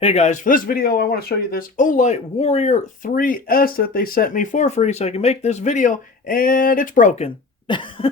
Hey guys, for this video I want to show you this Olight Warrior 3S that they sent me for free so I can make this video, and it's broken.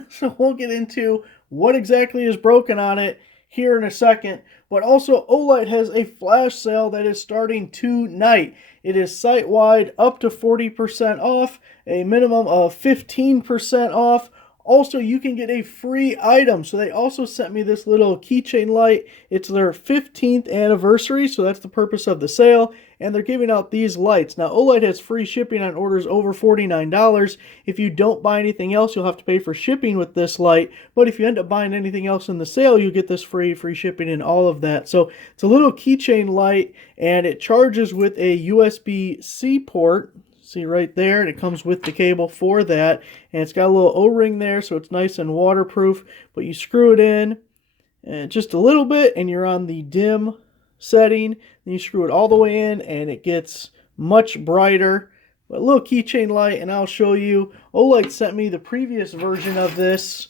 So we'll get into what exactly is broken on it here in a second. But also Olight has a flash sale that is starting tonight. It is site-wide up to 40% off, a minimum of 15% off. Also, you can get a free item. So they also sent me this little keychain light. It's their 15th anniversary, so that's the purpose of the sale. And they're giving out these lights. Now, Olight has free shipping on orders over $49. If you don't buy anything else, you'll have to pay for shipping with this light. But if you end up buying anything else in the sale, you get this free shipping and all of that. So it's a little keychain light, and it charges with a USB-C port. See right there, and it comes with the cable for that, and it's got a little O-ring there, so it's nice and waterproof. But you screw it in just a little bit, and you're on the dim setting. Then you screw it all the way in, and it gets much brighter. But a little keychain light, and I'll show you. Olight sent me the previous version of this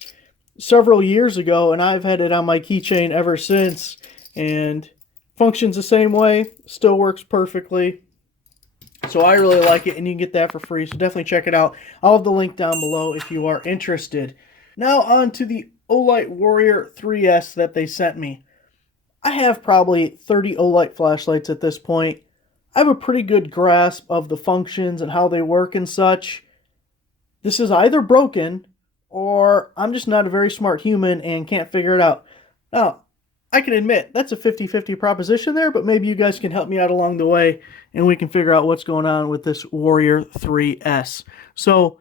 several years ago, and I've had it on my keychain ever since, and functions the same way, still works perfectly. So I really like it, and you can get that for free, so definitely check it out. I'll have the link down below if you are interested. Now on to the Olight Warrior 3S that they sent me. I have probably 30 Olight flashlights at this point. I have a pretty good grasp of the functions and how they work and such. This is either broken, or I'm just not a very smart human and can't figure it out. Now, I can admit that's a 50-50 proposition there, but maybe you guys can help me out along the way and we can figure out what's going on with this Warrior 3S. So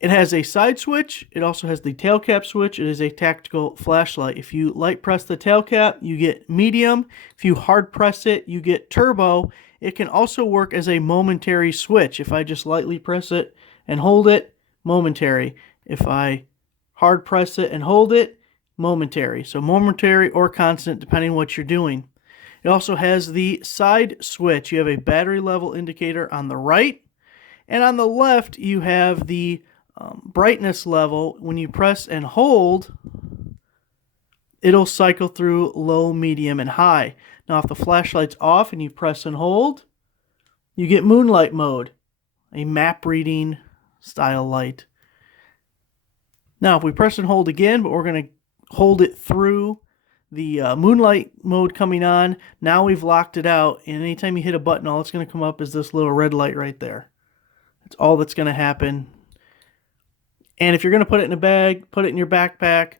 it has a side switch. It also has the tail cap switch. It is a tactical flashlight. If you light press the tail cap, you get medium. If you hard press it, you get turbo. It can also work as a momentary switch. If I just lightly press it and hold it, momentary. If I hard press it and hold it, momentary. So momentary or constant depending on what you're doing. It also has the side switch. You have a battery level indicator on the right, and on the left you have the brightness level. When you press and hold, it'll cycle through low, medium, and high. Now if the flashlight's off and you press and hold, you get moonlight mode, a map reading style light. Now if we press and hold again, but we're going to hold it through the moonlight mode coming on. Now we've locked it out, and anytime you hit a button, all it's going to come up is this little red light right there. That's all that's going to happen. And if you're going to put it in a bag, put it in your backpack,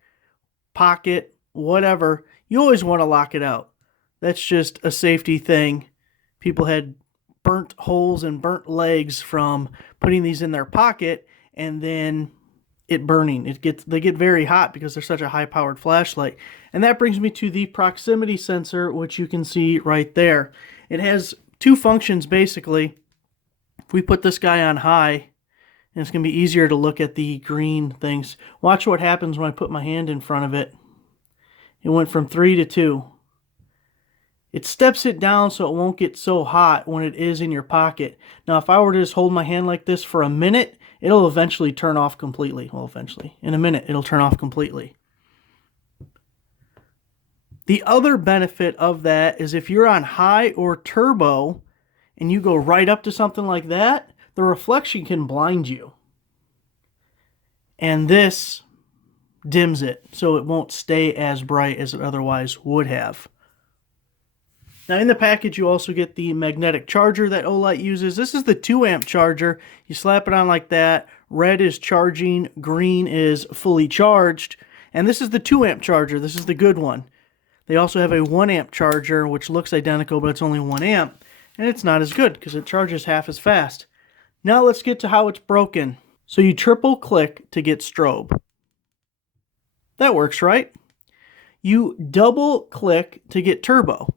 pocket, whatever, you always want to lock it out. That's just a safety thing. People had burnt holes and burnt legs from putting these in their pocket and then it burning. They get very hot because they're such a high powered flashlight. And that brings me to the proximity sensor, which you can see right there. It has two functions basically. If we put this guy on high, and it's going to be easier to look at the green things. Watch what happens when I put my hand in front of it. It went from 3 to 2. It steps it down so it won't get so hot when it is in your pocket. Now if I were to just hold my hand like this for a minute, it'll eventually turn off completely. Well, eventually. In a minute, it'll turn off completely. The other benefit of that is if you're on high or turbo and you go right up to something like that, the reflection can blind you. And this dims it so it won't stay as bright as it otherwise would have. Now in the package you also get the magnetic charger that Olight uses. This is the 2 amp charger. You slap it on like that. Red is charging, green is fully charged. And this is the 2 amp charger. This is the good one. They also have a 1 amp charger which looks identical but it's only 1 amp. And it's not as good because it charges half as fast. Now let's get to how it's broken. So you triple click to get strobe. That works, right? You double click to get turbo.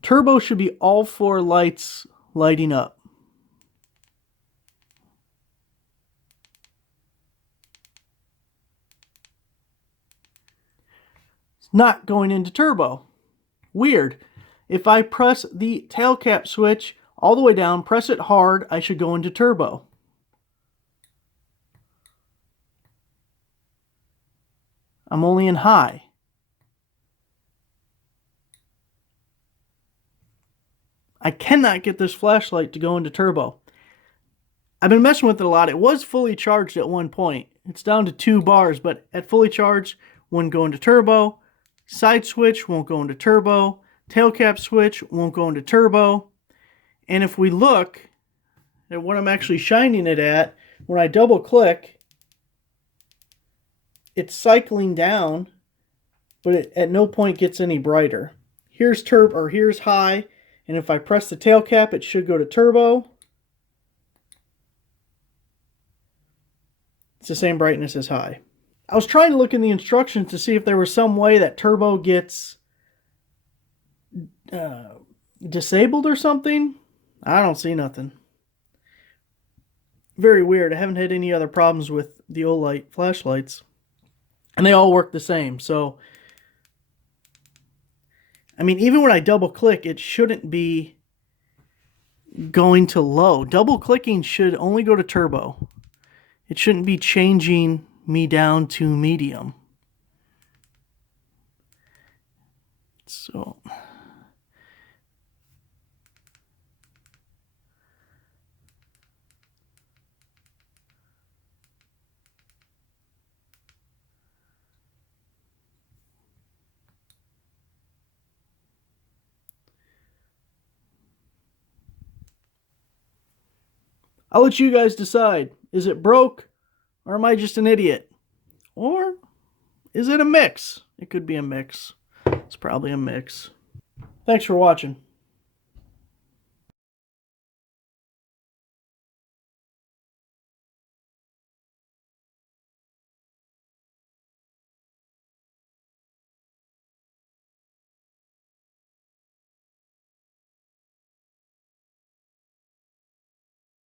Turbo should be all 4 lights lighting up. It's not going into turbo. Weird. If I press the tail cap switch all the way down, press it hard, I should go into turbo. I'm only in high. I cannot get this flashlight to go into turbo. I've been messing with it a lot. It was fully charged at one point. It's down to 2 bars, but at fully charged, wouldn't go into turbo. Side switch won't go into turbo. Tail cap switch won't go into turbo. And if we look at what I'm actually shining it at, when I double click, it's cycling down, but it at no point gets any brighter. Here's turbo, or here's high, and if I press the tail cap, it should go to turbo. It's the same brightness as high. I was trying to look in the instructions to see if there was some way that turbo gets disabled or something. I don't see nothing. Very weird. I haven't had any other problems with the Olight flashlights. And they all work the same. So, I mean, even when I double click, it shouldn't be going to low. Double clicking should only go to turbo. It shouldn't be changing me down to medium. So I'll let you guys decide. Is it broke, or am I just an idiot? Or is it a mix? It could be a mix. It's probably a mix. Thanks for watching.